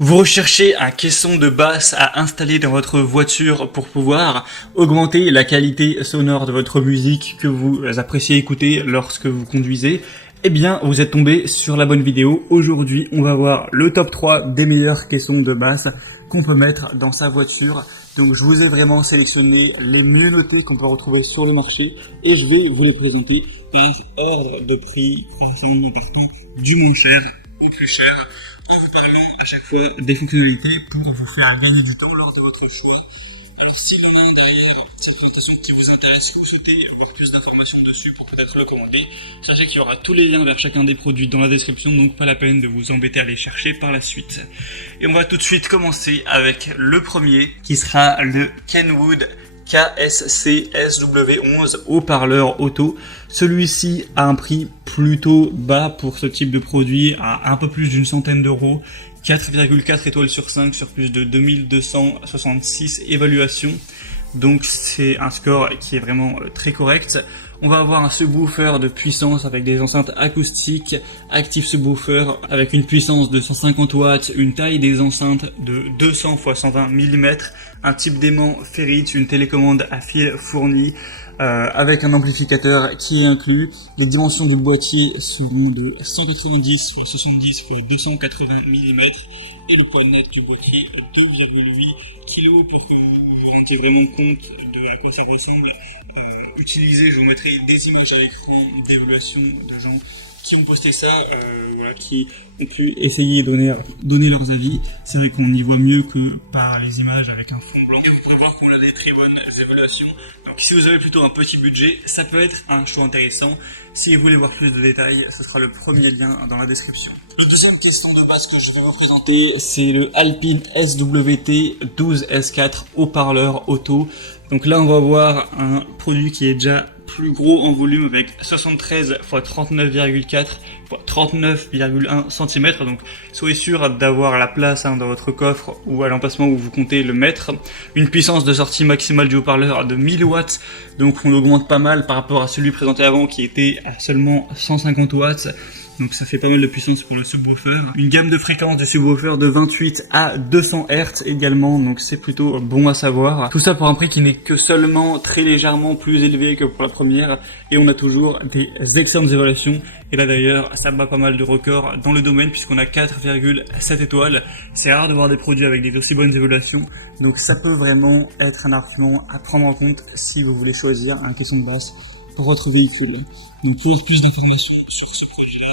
Vous recherchez un caisson de basse à installer dans votre voiture pour pouvoir augmenter la qualité sonore de votre musique que vous appréciez écouter lorsque vous conduisez. Eh bien, vous êtes tombé sur la bonne vidéo. Aujourd'hui, on va voir le top 3 des meilleurs caissons de basse qu'on peut mettre dans sa voiture. Donc, je vous ai vraiment sélectionné les mieux notés qu'on peut retrouver sur le marché et je vais vous les présenter par ordre de prix croissant en partant du moins cher au plus cher, en vous parlant à chaque fois des fonctionnalités pour vous faire gagner du temps lors de votre choix. Alors s'il y en a un derrière cette présentation qui vous intéresse, si vous souhaitez avoir plus d'informations dessus pour peut-être le commander, sachez qu'il y aura tous les liens vers chacun des produits dans la description, donc pas la peine de vous embêter à les chercher par la suite. Et on va tout de suite commencer avec le premier qui sera le Kenwood KSC SW11 haut-parleur auto. Celui-ci a un prix plutôt bas pour ce type de produit, à un peu plus d'une centaine d'euros, 4,4 étoiles sur 5 sur plus de 2266 évaluations. Donc c'est un score qui est vraiment très correct. On va avoir un subwoofer de puissance avec des enceintes acoustiques, active subwoofer avec une puissance de 150 watts, une taille des enceintes de 200 x 120 mm, un type d'aimant Ferrite, une télécommande à fil fourni, avec un amplificateur qui est inclus. Les dimensions du boîtier sont de 190 x 70 x 280 mm et le poids net du boîtier est 2,8 kg pour que vous vous rendiez vraiment compte de à quoi ça ressemble. Utilisez, je vous mettrai des images à l'écran d'évaluation de gens qui ont posté ça, qui ont pu essayer de donner leurs avis. C'est vrai qu'on y voit mieux que par les images avec un fond blanc. Et vous pourrez voir qu'on a des très bonnes évaluations. Donc si vous avez plutôt un petit budget, ça peut être un choix intéressant. Si vous voulez voir plus de détails, ce sera le premier lien dans la description. Le deuxième caisson de basse que je vais vous présenter, c'est le Alpine SWT 12S4 haut-parleur auto. Donc là, on va voir un produit qui est déjà plus gros en volume avec 73 x 39,4 x 39,1 cm. Donc soyez sûr d'avoir la place dans votre coffre ou à l'emplacement où vous comptez le mettre. Une puissance de sortie maximale du haut-parleur de 1000 watts. Donc on augmente pas mal par rapport à celui présenté avant qui était à seulement 150 watts. Donc ça fait pas mal de puissance pour le subwoofer. Une gamme de fréquences de subwoofer de 28 à 200 Hz également, donc c'est plutôt bon à savoir. Tout ça pour un prix qui n'est que seulement très légèrement plus élevé que pour la première. Et on a toujours des excellentes évaluations. Et là d'ailleurs, ça bat pas mal de records dans le domaine puisqu'on a 4,7 étoiles. C'est rare de voir des produits avec des aussi bonnes évaluations. Donc ça peut vraiment être un argument à prendre en compte si vous voulez choisir un caisson de basse pour votre véhicule. Donc pour plus d'informations sur ce produit-là,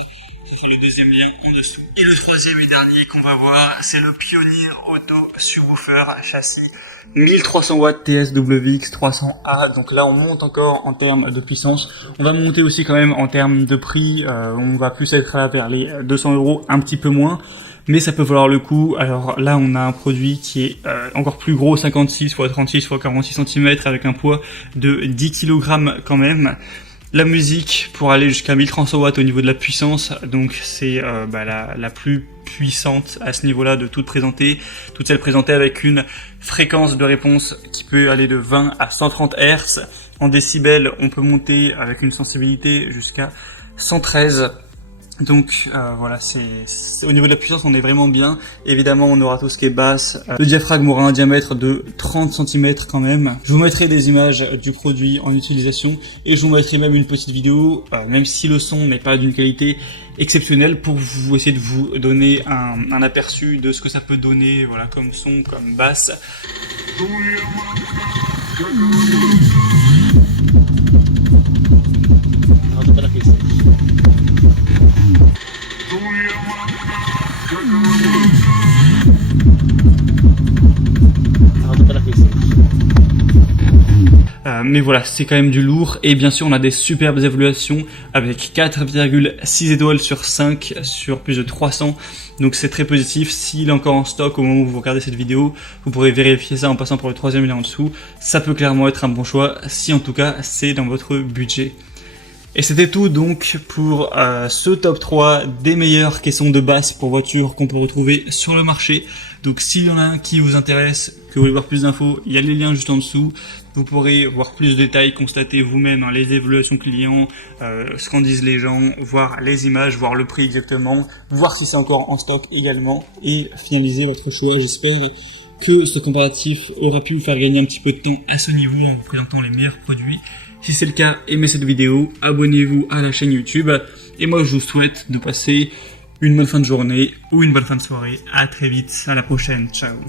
le deuxième lien en dessous. Et le troisième et dernier qu'on va voir, c'est le Pioneer Auto Subwoofer châssis 1300 watts TSWX 300A. Donc là on monte encore en termes de puissance. On va monter aussi quand même en termes de prix. On va plus être là vers les 200 euros, un petit peu moins. Mais ça peut valoir le coup. Alors là on a un produit qui est encore plus gros, 56 x 36 x 46 cm avec un poids de 10 kg quand même. La musique pour aller jusqu'à 1300 watts au niveau de la puissance, donc c'est la plus puissante à ce niveau-là de toutes présentées. Toutes celles présentées avec une fréquence de réponse qui peut aller de 20 à 130 Hz. En décibels, on peut monter avec une sensibilité jusqu'à 113. Donc voilà, c'est au niveau de la puissance, on est vraiment bien. Évidemment, on aura tout ce qui est basse. Le diaphragme aura un diamètre de 30 cm quand même. Je vous mettrai des images du produit en utilisation et je vous mettrai même une petite vidéo, même si le son n'est pas d'une qualité exceptionnelle, pour vous essayer de vous donner un aperçu de ce que ça peut donner, voilà, comme son, comme basse. Mais voilà, c'est quand même du lourd. Et bien sûr, on a des superbes évaluations avec 4,6 étoiles sur 5 sur plus de 300. Donc c'est très positif. S'il est encore en stock au moment où vous regardez cette vidéo, vous pourrez vérifier ça en passant pour le troisième lien en dessous. Ça peut clairement être un bon choix, si en tout cas c'est dans votre budget. Et c'était tout donc pour ce top 3 des meilleures caissons de basse pour voiture qu'on peut retrouver sur le marché. Donc s'il y en a un qui vous intéresse, que vous voulez voir plus d'infos, il y a les liens juste en dessous. Vous pourrez voir plus de détails, constater vous-même les évaluations clients, ce qu'en disent les gens, voir les images, voir le prix exactement, voir si c'est encore en stock également et finaliser votre choix. J'espère que ce comparatif aura pu vous faire gagner un petit peu de temps à ce niveau en vous présentant les meilleurs produits. Si c'est le cas, aimez cette vidéo, abonnez-vous à la chaîne YouTube et moi je vous souhaite de passer une bonne fin de journée ou une bonne fin de soirée. À très vite, à la prochaine, ciao.